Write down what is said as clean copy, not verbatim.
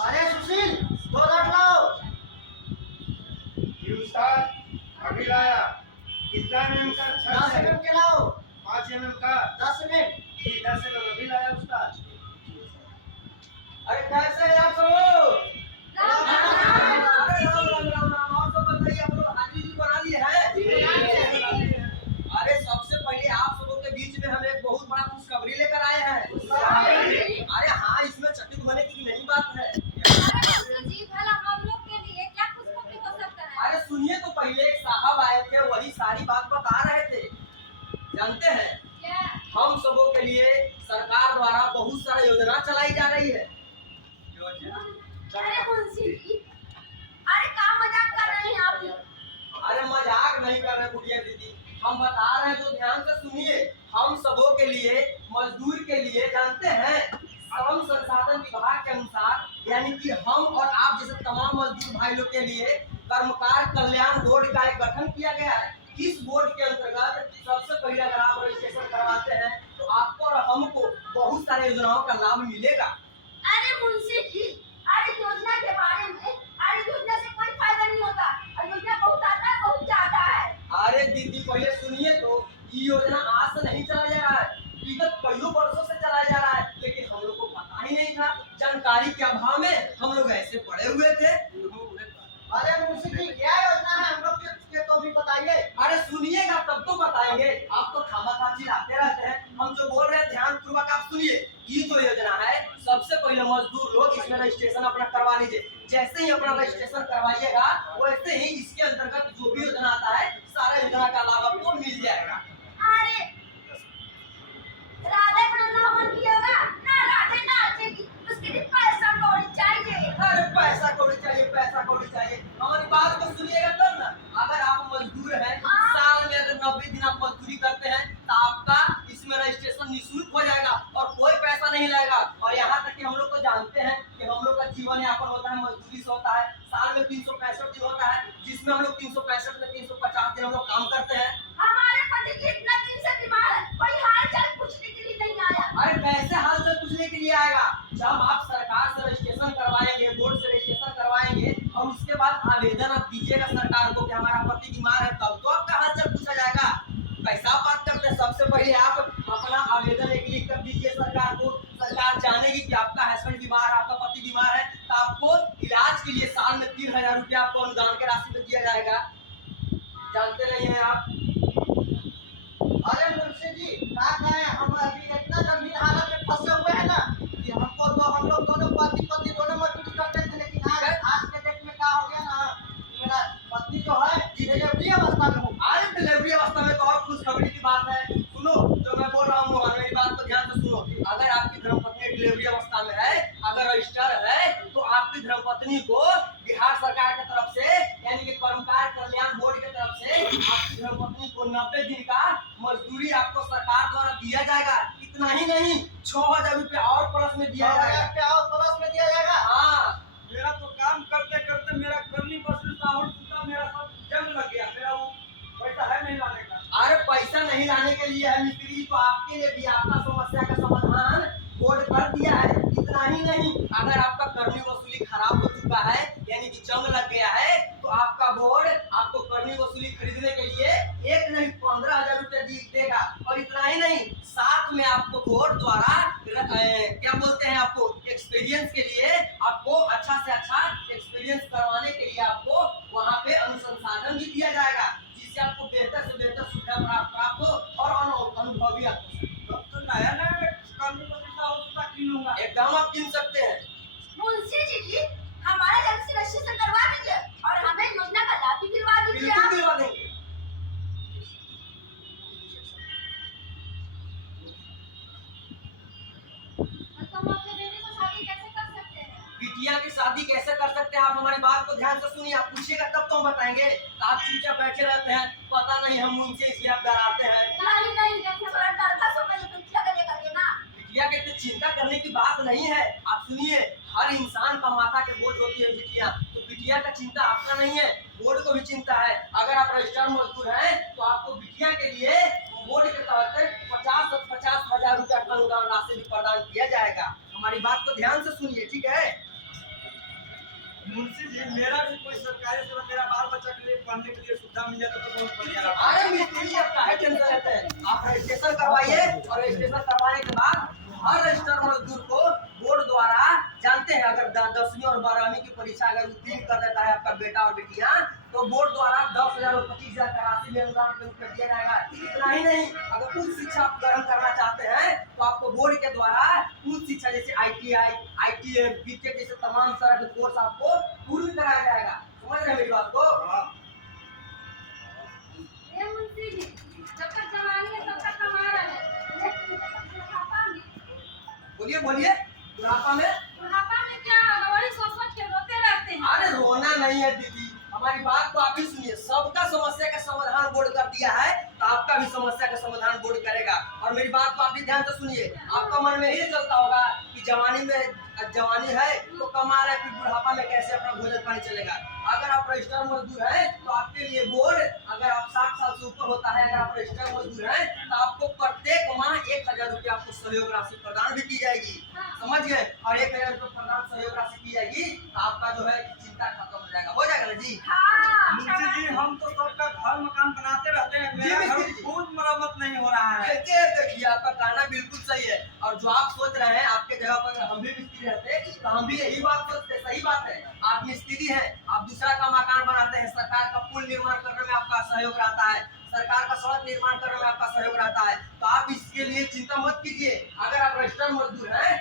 अरे सुशील, 2 लाख लाओ। अभी लाया। कितना mm का? 10 mm के लाओ। 5 mm का? 10 mm। ठीक, 10 mm अभी लाया उस्ताद। अरे कैसे हैं आप सब? अरे राम। और सब बताइए, आप लोग हाजिरी भी बना लिए हैं? अरे सबसे पहले आप सबों के बीच में हम एक बहुत बड़ा खुशखबरी लेकर आए हैं। अरे हाँ, इसमें चकित होने की नहीं बात है। अरे सुनिए तो, पहले एक साहब आए थे, वही सारी बात बता रहे थे। जानते हैं, हम सबों के लिए सरकार द्वारा बहुत सारा योजना चलाई जा रही है। अरे मजाक नहीं कर रहे बुढ़िया दीदी, हम बता रहे हैं तो ध्यान से सुनिए। हम सबों के लिए, मजदूर के लिए, जानते हैं, श्रम संसाधन विभाग के अनुसार, यानी कि हम और आप जैसे तमाम मजदूर भाई लोग के लिए कर्मकार कल्याण बोर्ड का एक गठन किया गया है। इस बोर्ड के अंतर्गत सबसे पहले अगर आप रजिस्ट्रेशन करवाते हैं तो आपको और हमको बहुत सारे योजनाओं का लाभ मिलेगा। अरे मुंशी जी, अरे योजना के बारे में, अरे योजना से कोई फायदा नहीं होता, और योजना बहुत आता है, बहुत ज्यादा है। अरे दीदी पहले सुनिए तो, ये योजना आज से नहीं चला जा रहा है, विगत कई वर्षों से चलाया जा रहा है, लेकिन हम लोग को पता ही नहीं था। जानकारी के अभाव में हम लोग ऐसे पड़े हुए थे। अरे मुंशी जी, क्या योजना है, हम लोग के तो भी बताइए। अरे सुनिएगा तब तो बताएंगे, आप तो खामखा चिल्लाते रहते हैं। हम जो बोल रहे हैं ध्यान पूर्वक आप सुनिए। ये जो योजना है, सबसे पहले मजदूर लोग इसमें रजिस्ट्रेशन अपना करवा लीजिए। जैसे ही अपना रजिस्ट्रेशन करवाइएगा, वैसे ही इसके अंतर्गत जो भी योजना आता है, सारा योजना का लाभ आपको मिल जाएगा। अरे राधे वृंदावन की होगा ना, राधे नाचेगी, उसके लिए पैसा कौड़ी चाहिए। अरे पैसा कौड़ी चाहिए, पैसा कौड़ी चाहिए, हमारी बात को सुनिएगा तब ना। अगर आप मजदूर हैं, साल में अगर 90 दिन आप मजदूरी करते हैं, तो आपका इसमें रजिस्ट्रेशन निःशुल्क हो जाएगा और कोई पैसा नहीं लगेगा। और यहाँ तक कि हम लोग तो जानते हैं कि हम लोग का जीवन यापन होता है, मजदूरी से होता है। साल में 365 दिन होता है, जिसमें हम लोग 365 में 350 दिन हम लोग काम करते हैं। हमारे पति जी इतना दिन से बीमार है, कोई हाल चाल पूछने के लिए नहीं आया। अरे कैसे हाल चाल पूछने के लिए आएगा? जब आप सरकार से रजिस्ट्रेशन करवाएंगे, बोर्ड से रजिस्ट्रेशन करवाएंगे, और उसके बाद आवेदन आप दीजिएगा सरकार को कि हमारा पति बीमार है, तब तो आपका हाल चाल पूछा जाएगा। कैसा बात करते हैं? सबसे पहले आप अपना आवेदन एक लिख कर दीजिए सरकार को। सरकार जानेगी कि आपका हस्बैंड बीमार है, आपका पति बीमार है, तो आपको इलाज के लिए साल में 3000 रुपया आपको अनुदान के राशि में दिया जाएगा। जानते नहीं है आप? अरे मुंशी जी, क्या कहें, हम अभी इतना गंभीर हालत में फंसे हुए हैं ना कि हमको तो, हम लोग दोनों पति दोनों मजदूरी करते थे, लेकिन आज के डेट में क्या हो गया ना, मेरा पत्नी जो है डिलीवरी अवस्था में हूँ। अरे डिलीवरी अवस्था में तो और खुशखबरी की बात है। सुनो जो मैं बोल रहा हूँ, मेरी बात को ध्यान से सुनो। अगर आपकी धर्मपत्नी डिलीवरी अवस्था में है, अगर रजिस्टर है, तो आपकी धर्मपत्नी को बिहार सरकार की तरफ से, यानी कि कर्मकार कल्याण बोर्ड की तरफ से, आपकी धर्मपत्नी को 90 दिन का मजदूरी आपको सरकार द्वारा दिया जाएगा। इतना ही नहीं 6,000 रुपया और प्लस में दिया 6,000 जाएगा। रुपया और प्लस में दिया जाएगा। हाँ मेरा तो काम करते करते मेरा करनी बस साहुल टूटा, मेरा सब जंग लग गया, मेरा वो पैसा है नहीं लाने का। अरे पैसा नहीं लाने के लिए है मिस्त्री, तो आपके लिए भी आपका समस्या का समाधान बोर्ड कर दिया है। इतना ही नहीं, अगर आपका करनी वसूली खराब हो चुका है यानी कि जंग लग गया है, तो आपका बोर्ड आपको करनी वसूली खरीदने के लिए एक नहीं 15,000 रुपया देगा। और इतना ही नहीं, साथ में आपको बोर्ड द्वारा क्या बोलते हैं, आपको एक्सपीरियंस के लिए आपको अच्छा से अच्छा एक्सपीरियंस करवाने के लिए आपको वहाँ पे अनुसंधान भी दिया जाएगा, जिससे आपको बेहतर से बेहतर सुविधा प्राप्त हो और अनुभवी आपको। तब तो नया नया करनी बस साहुल टूटा किनूंगा। एकदम आप गिन सकते हैं। मुंशी जी हमारा जल्द से रजिस्ट्रेशन करवा दीजिए और हमें योजना का लाभ भी दिलवा दीजिए बिल्कुल आप। दिलवा देंगे। तो हम अपने बेटे को शादी कैसे कर सकते हैं? बिटिया की शादी कैसे कर सकते हैं, आप हमारी बात को ध्यान से सुनिए। आप पूछिएगा तब तो हम बताएंगे। आप चुपचाप बैठे रहते हैं, पता नहीं हम उनसे इसलिए आप डराते हैं। नहीं जैसे बड़ा डर का सो मैं बिटिया का लेकर के ना। बिटिया के तो चिंता करने की बात नहीं है। आप सुनिए, हर इंसान का माथा के बोझ होती है बिटिया, तो बिटिया का चिंता आपका नहीं है, बोर्ड को भी चिंता है। अगर आप रजिस्टर्ड मजदूर हैं तो आपको बिटिया के लिए बोर्ड के तहत 50,000 रुपया का अनुदान राशि भी प्रदान किया जाएगा। हमारी बात को ध्यान से सुनिए, ठीक है? मुंशी जी मेरा भी कोई सरकारी सेवा, मेरा बाल बच्चा के लिए पढ़ने के लिए सुविधा मिल जाता तो बहुत बढ़िया रहता। अरे मिस्त्री, आप काहे टेंशन लेते हैं? आप रजिस्ट्रेशन करवाइए और रजिस्ट्रेशन करवाने के बाद हर रजिस्टर्ड मजदूर को बोर्ड द्वारा, जानते हैं, अगर 10वीं और 12वीं की परीक्षा अगर उत्तीर्ण कर देता है आपका बेटा और बेटियां, तो बोर्ड द्वारा 10,000 और 25,000 का राशि में अनुदान कर दिया जाएगा। इतना ही नहीं, अगर उच्च शिक्षा आप ग्रहण करना चाहते हैं तो आपको बोर्ड के द्वारा उच्च शिक्षा जैसे ITI, ITM, BTEC जैसे तमाम तरह के कोर्स आपको पूर्ण कराया जाएगा। समझ रहे हैं मेरी बात को? हाँ। ए मुंशी जी जब तक जवानी है तब तक कमा रहे हैं, लेकिन जब बुढ़ापा में बोलिए बोलिए, बुढ़ापा में? बुढ़ापा में क्या होगा, वही सोच सोच के रोते रहते हैं। अरे रोना नहीं है दीदी, हमारी बात को आप भी सुनिए। सबका समस्या का समाधान बोर्ड कर दिया है, तो आपका भी समस्या का समाधान बोर्ड करेगा। और मेरी बात को आप भी ध्यान से सुनिए। आपका मन में ही चलता होगा कि जवानी है तो कमा रहे, फिर बुढ़ापा में कैसे अपना भोजन पानी चलेगा। अगर आप रजिस्टर्ड मजदूर हैं तो आपके लिए बोर्ड, अगर आप 60 साल से ऊपर होता है, अगर आप रजिस्टर्ड मजदूर हैं तो आपको प्रत्येक माह 1,000 रुपया आपको सहयोग राशि प्रदान भी की जाएगी। समझ गए? और 1,000 रुपये प्रदान सहयोग राशि की जाएगी तो आपका जो है चिंता खत्म हो जाएगा। हो जाएगा ना जी? हाँ मुंशी जी हम तो सबका घर मकान बनाते रहते हैं, मेरा जी, घर मिस्त्री जी। खुद मरम्मत नहीं हो रहा है। देखिए, आपका कहना बिल्कुल सही है। और जो आप सोच रहे हैं, आपके जगह पर अगर हम भी मिस्त्री रहते तो हम भी यही बात सोचते। सही बात है, आप मिस्त्री हैं, आप दूसरा का मकान बनाते हैं, सरकार का पुल निर्माण करने में आपका सहयोग रहता है, सरकार का सड़क निर्माण करने में आपका सहयोग रहता है, तो आप इसके लिए चिंता मत कीजिए। अगर आप रजिस्टर्ड मजदूर हैं